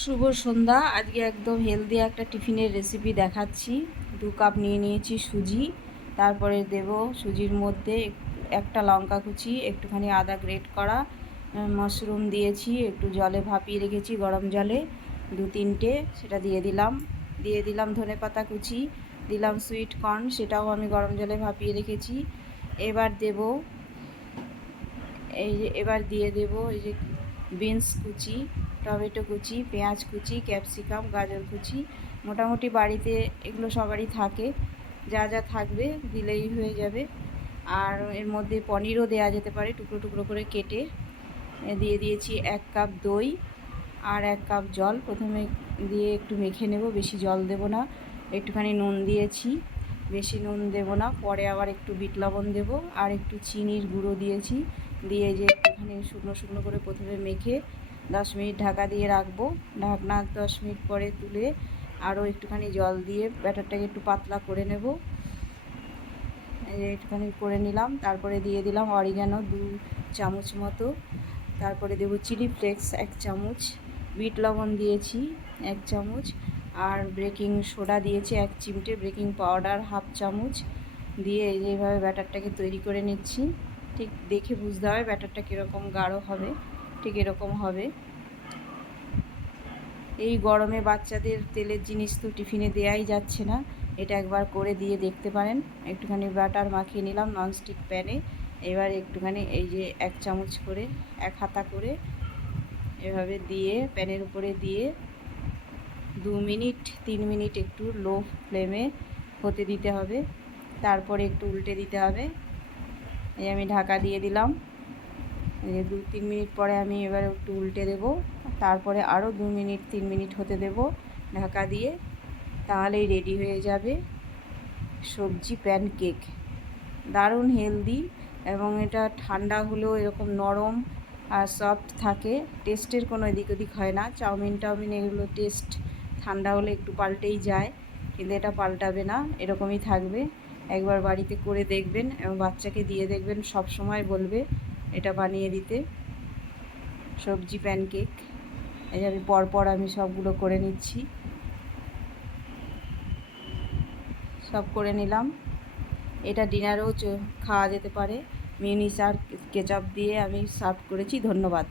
শুভ সন্ধ্যা। আজকে একদম হেলদি একটা টিফিনের রেসিপি দেখাচ্ছি। 2 কাপ নিয়ে নিয়েছি সুজি, তারপরে দেব সুজির মধ্যে একটা লঙ্কা কুচি, একটুখানি আদা গ্রেট করা, মাশরুম দিয়েছি, একটু জলে ভাপিয়ে রেখেছি গরম জলে 2-3টে, সেটা দিয়ে দিলাম ধনেপাতা কুচি, দিলাম সুইট কর্ন, সেটাও আমি গরম জলে ভাপিয়ে রেখেছি। এবার দিয়ে দেব এই যে বিনস কুচি, টমেটো কুচি, পেঁয়াজ কুচি, ক্যাপসিকাম, গাজর কুচি। মোটামুটি বাড়িতে এগুলো সবারই থাকে, যা যা থাকবে দিলেই হয়ে যাবে। আর এর মধ্যে পনিরও দেওয়া যেতে পারে টুকরো টুকরো করে কেটে। দিয়ে দিয়েছি 1 কাপ দই আর 1 কাপ জল। প্রথমে দিয়ে একটু মেখে নেব, বেশি জল দেব না। একটুখানি নুন দিয়েছি, বেশি নুন দেব না, পরে আবার একটু বিট লবণ দেবো আর একটু চিনির গুঁড়ো দিয়েছি। দিয়ে যে একটুখানি শুকনো শুকনো করে প্রথমে মেখে 10 মিনিট ঢাকা দিয়ে রাখবো। ঢাকনা 10 মিনিট পরে তুলে আরও একটুখানি জল দিয়ে ব্যাটারটাকে একটু পাতলা করে নেব। একটুখানি করে নিলাম, তারপরে দিয়ে দিলাম অরিগানো 2 চামচ মতো, তারপরে দেবো চিলি ফ্লেক্স 1 চামচ, বিট লবণ দিয়েছি 1 চামচ, আর বেকিং সোডা দিয়েছি 1 চিমটে, বেকিং পাউডার 1/2 চামচ দিয়ে এইভাবে ব্যাটারটাকে তৈরি করে নিচ্ছি। ঠিক দেখে বুঝতে হবে ব্যাটারটা কীরকম গাঢ় হবে, ঠিক এরকম হবে। এই গরমে বাচ্চাদের তেলের জিনিস তো টিফিনে দেওয়াই যাচ্ছে না, এটা একবার করে দিয়ে দেখতে পারেন। একটুখানি বাটার মাখিয়ে নিলাম ননস্টিক প্যানে। এবার একটুখানি এই যে 1 চামচ করে, 1 হাতা করে এভাবে দিয়ে প্যানের উপরে দিয়ে 2 মিনিট 3 মিনিট একটু লো ফ্লেমে হতে দিতে হবে, তারপরে একটু উল্টে দিতে হবে। এই আমি ঢাকা দিয়ে দিলাম। এই 2-3 মিনিট পরে আমি এবার একটু উল্টে দেব, তারপরে আরও 2 মিনিট 3 মিনিট হতে দেব ঢাকা দিয়ে। তাহলেই রেডি হয়ে যাবে সবজি প্যানকেক। দারুণ হেলদি এবং এটা ঠান্ডা হলেও এরকম নরম আর সফট থাকে, টেস্টের কোনো এদিক ওদিক হয় না। চাউমিন এগুলো টেস্ট ঠান্ডা হলে একটু পাল্টেই যায়, কিন্তু এটা পাল্টাবে না, এরকমই থাকবে। একবার বাড়িতে করে দেখবেন এবং বাচ্চাকে দিয়ে দেখবেন, সব সময় বলবে এটা বানিয়ে দিতে। সবজি প্যানকেক এই আমি পরপর আমি সবগুলো করে নিচ্ছি, সব করে নিলাম। এটা ডিনারেও খাওয়া যেতে পারে। মিউনিস আর কেচাপ দিয়ে আমি সার্ভ করেছি। ধন্যবাদ।